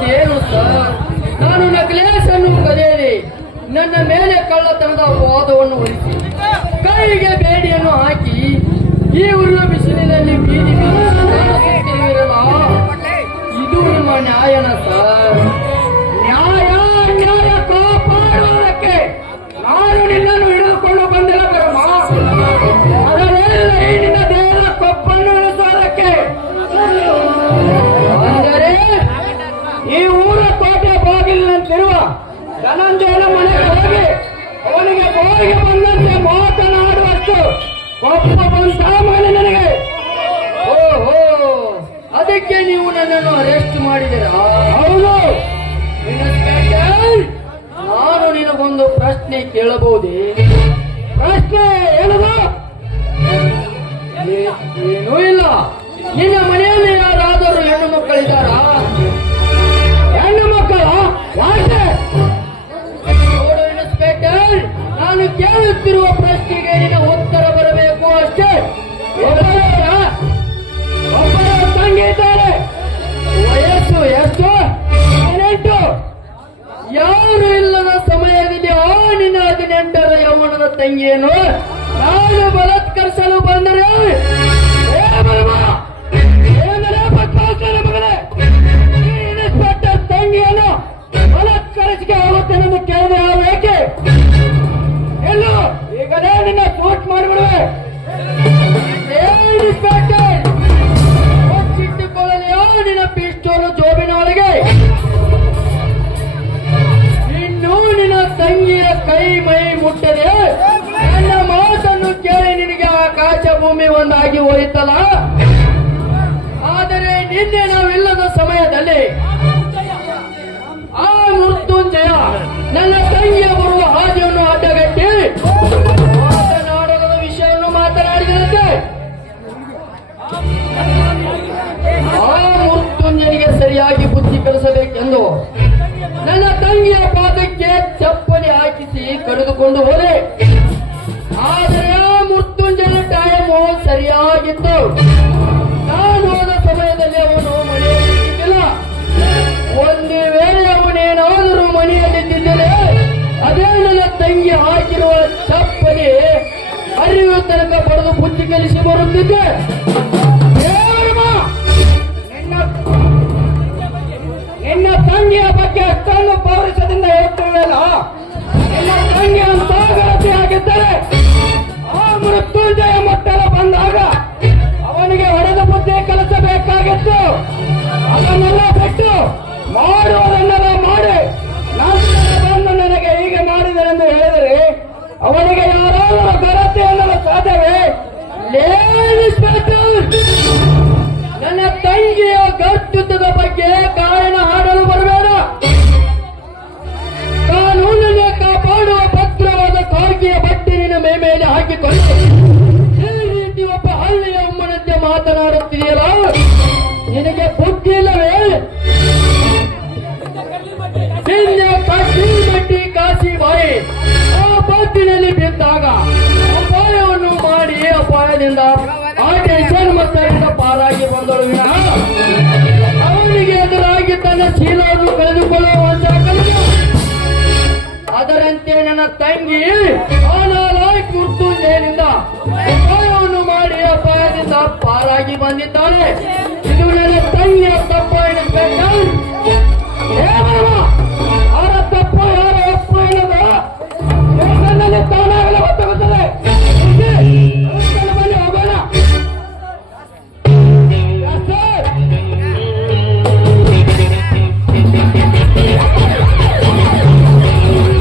ಇದೇನು ಸರ್? ನಾನು ನಕ್ಲೇಸನ್ನು ಕದಿಯಲಿ ನನ್ನ ಮೇಲೆ ಕಳ್ಳತನದ ವಾದವನ್ನು ಹೊರಿಸಿ ಕೈಗೆ ಬೇಡಿಯನ್ನು ಹಾಕಿ ಬಂದಂತೆ ಮಾತನಾಡುವಷ್ಟು ಬಂದ ಸಾಮಾನ್ಯ ನನಗೆ, ಓಹೋ, ಅದಕ್ಕೆ ನೀವು ನನ್ನನ್ನು ಅರೆಸ್ಟ್ ಮಾಡಿದರೆ ಹೌದು. ನಾನು ನಿನಗೊಂದು ಪ್ರಶ್ನೆ ಕೇಳಬಹುದೇ? ಪ್ರಶ್ನೆ ತಂಗಿ ಇದ್ದಾರೆ ವಯಸ್ಸು ಎಷ್ಟು ಹದಿನೆಂಟು ಯಾರು ಇಲ್ಲದ ಸಮಯದಲ್ಲಿ ಆ ನಿನ್ನ ಹದಿನೆಂಟರ ಯೌವನದ ತಂಗಿಯನ್ನು ನಾನು ಬಲತ್ಕರಿಸಲು ಬಂದರೆ? ನಿನ್ನ ಪಿಸ್ತೂಲು ಜೋಬಿನ ಒಳಗೆ. ಇನ್ನು ನಿನ್ನ ತಂಗಿಯ ಕೈ ಮೈ ಮುಟ್ಟದೆ. ನನ್ನ ಮಾತನ್ನು ಕೇಳಿ ನಿನಗೆ ಆಕಾಶ ಭೂಮಿ ಒಂದಾಗಿ ಹೋಯಿತಲ್ಲ? ಆದರೆ ನಿನ್ನೆ ನಾವಿಲ್ಲದ ಸಮಯದಲ್ಲಿ ಆ ಮೃತ್ಯುಂಜಯ ನನ್ನ ತಂಗಿಯ ಬರುವ ಹಾದಿಯನ್ನು ಅಡ್ಡಗಟ್ಟಿ ಸರಿಯಾಗಿ ಬುದ್ಧಿ ಕಲಿಸಬೇಕೆಂದು ನನ್ನ ತಂಗಿಯ ಪಾದಕ್ಕೆ ಚಪ್ಪಲಿ ಹಾಕಿಸಿ ಕರೆದುಕೊಂಡು ಹೋದೆ. ಆದರೆ ಆ ಮೃತ್ಯುಂಜನ ಟೈಮು ಸರಿಯಾಗಿತ್ತು. ನಾನು ಹೋದ ಸಮಯದಲ್ಲಿ ಅವನು ಮನೆಯಲ್ಲಿದ್ದಿಲ್ಲ ಒಂದು ವೇಳೆ ಅವನೇನಾದರೂ ಮನೆಯಲ್ಲಿ ಇದ್ದಿದ್ದರೆ ಅದೇ ನನ್ನ ತಂಗಿ ಹಾಕಿರುವ ಚಪ್ಪಲಿ ಅರಿವು ತನಕ ಪಡೆದು ಬುದ್ಧಿ ಕಲಿಸಿ ಬರುತ್ತಿದ್ದೆ. ಪೌರುಷದಿಂದ ಅಂತಾಗತಿ ಆಗಿದ್ದರೆ, ಆ ಮೃತ್ಯುಂಜಯ ಮಟ್ಟಲ ಬಂದಾಗ ಅವನಿಗೆ ಹೊಡೆದ ಬುದ್ಧಿ ಕಲಿಸಬೇಕಾಗಿತ್ತು. ಅದನ್ನೆಲ್ಲ ಬಿಟ್ಟು ಮಾಡುವುದನ್ನೆಲ್ಲ ಮಾಡಿ ನಂತರ ಬಂದು ನನಗೆ ಹೀಗೆ ಮಾಡಿದರೆಂದು ಹೇಳಿದರೆ ಅವನಿಗೆ ಯಾರಾದರೂ ಗರತೆ ಅನ್ನಲು ಸಾಧ್ಯವೇ? ನನ್ನ ತಂಗಿಯ ಗಟ್ಟುತ್ತದ ಬಗ್ಗೆ ಗಾಯನ ಹಾಕಿಕೊಂಡು ಈ ರೀತಿ ಒಬ್ಬ ಹಳ್ಳಿಯ ಅಮ್ಮನಂತೆ ಮಾತನಾಡುತ್ತೀಯಲ್ಲ ನಿನಗೆ ಬುದ್ಧಿ ಇಲ್ಲವೇ ಕಟ್ಟಿ ಮಟ್ಟಿ ಕಾಸಿ ಬಾಯಿ ಆ ಬದ್ದಿನಲ್ಲಿ ಬಿದ್ದಾಗ ಅಪಾಯವನ್ನು ಮಾಡಿ ಅಪಾಯದಿಂದ ಆಕೆ ಜನ್ಮಸ್ಥರಿಂದ ಪಾರಾಗಿ ಬಂದಳು ವಿನಃ ಅವನಿಗೆ ಎದುರಾಗಿ ತನ್ನ ಶೀಲವನ್ನು ಕಳೆದುಕೊಳ್ಳುವ ಅದರಂತೆ ನನ್ನ ತಂಗಿ ತುರ್ತು ಜೈಲಿಂದ ಉಪಾಯವನ್ನು ಮಾಡಿ ಅಪಾಯದಿಂದ ಪಾರಾಗಿ ಬಂದಿದ್ದಾರೆ ಇದು ನನ್ನ ತಂಗಿಯ ತಪ್ಪ ಎನಿಸಬೇಕಾ